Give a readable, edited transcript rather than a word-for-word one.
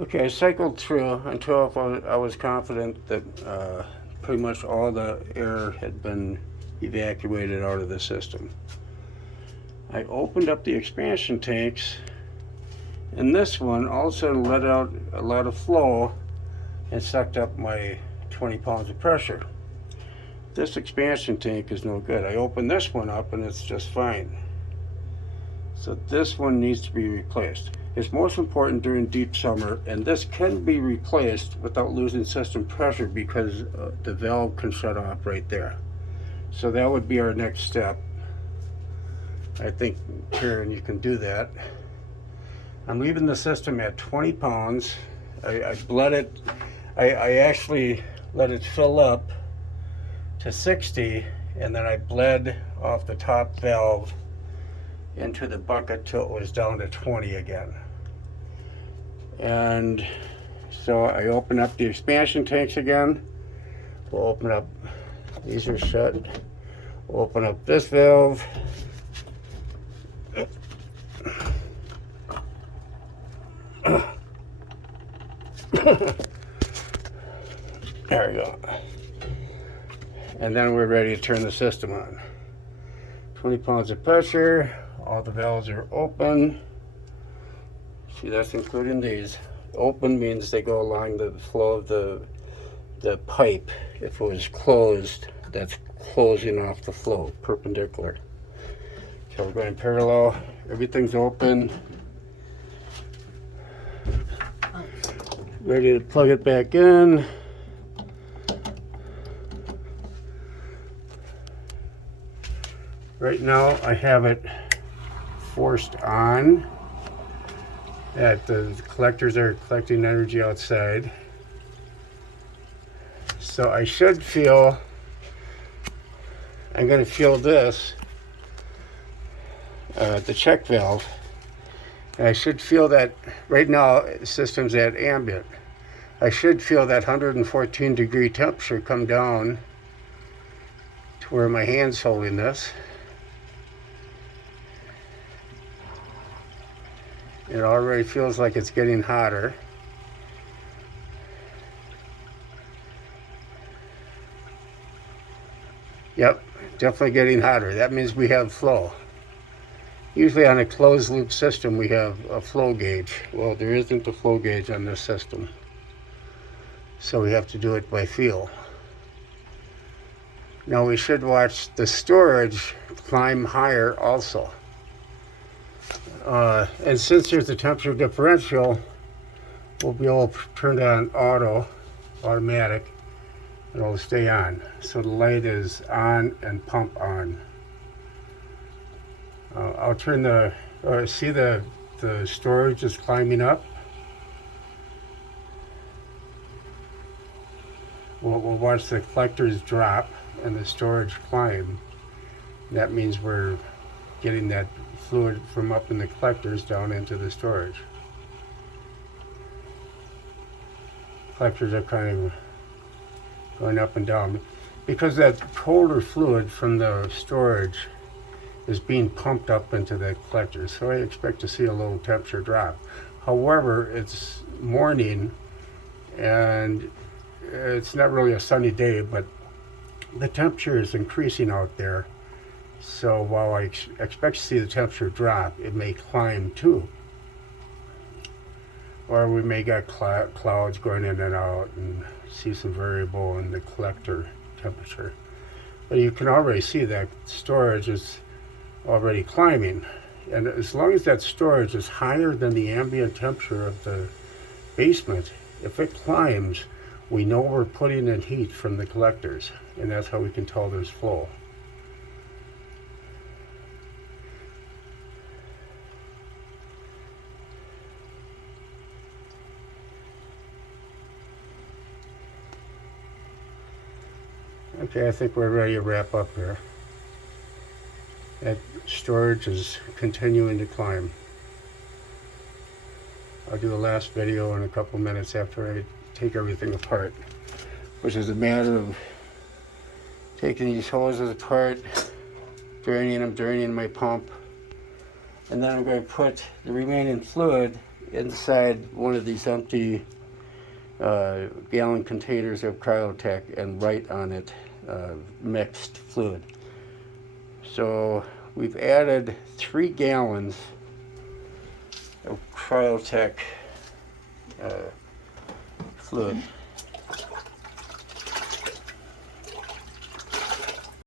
Okay, I cycled through until I was confident that pretty much all the air had been evacuated out of the system. I opened up the expansion tanks, and this one all of a sudden let out a lot of flow and sucked up my 20 pounds of pressure. This expansion tank is no good. I opened this one up and it's just fine. So this one needs to be replaced. It's most important during deep summer, and this can be replaced without losing system pressure because the valve can shut off right there. So that would be our next step. I think, Karen, you can do that. I'm leaving the system at 20 pounds. I bled it. I actually let it fill up to 60, and then I bled off the top valve into the bucket till it was down to 20 again. And so I open up the expansion tanks again. We'll open up, these are shut. We'll open up this valve. There we go. And then we're ready to turn the system on. 20 pounds of pressure. All the valves are open. See, that's including these. Open means they go along the flow of the pipe. If it was closed, that's closing off the flow, perpendicular. So we're going parallel. Everything's open. Ready to plug it back in. Right now I have it forced on. That the collectors are collecting energy outside. So I should feel, I'm going to feel this, the check valve. And I should feel that right now the system's at ambient. I should feel that 114 degree temperature come down to where my hand's holding this. It already feels like it's getting hotter. Yep, definitely getting hotter. That means we have flow. Usually on a closed loop system we have a flow gauge. Well, there isn't a flow gauge on this system. So we have to do it by feel. Now we should watch the storage climb higher also. And since there's a temperature differential, we'll be able to turn it on automatic, and it'll stay on. So the light is on and pump on. I'll turn the, see the storage is climbing up. We'll watch the collectors drop and the storage climb. That means we're getting that fluid from up in the collectors down into the storage. Collectors are kind of going up and down because that colder fluid from the storage is being pumped up into the collectors. So I expect to see a little temperature drop. However, it's morning and it's not really a sunny day, but the temperature is increasing out there. So while I expect to see the temperature drop, it may climb too. Or we may get clouds going in and out and see some variable in the collector temperature. But you can already see that storage is already climbing. And as long as that storage is higher than the ambient temperature of the basement, if it climbs, we know we're putting in heat from the collectors. And that's how we can tell there's flow. Okay, I think we're ready to wrap up here. That storage is continuing to climb. I'll do the last video in a couple minutes after I take everything apart, which is a matter of taking these hoses apart, draining my pump, and then I'm going to put the remaining fluid inside one of these empty gallon containers of Cryotech and write on it mixed fluid. So we've added 3 gallons of Cryotech fluid.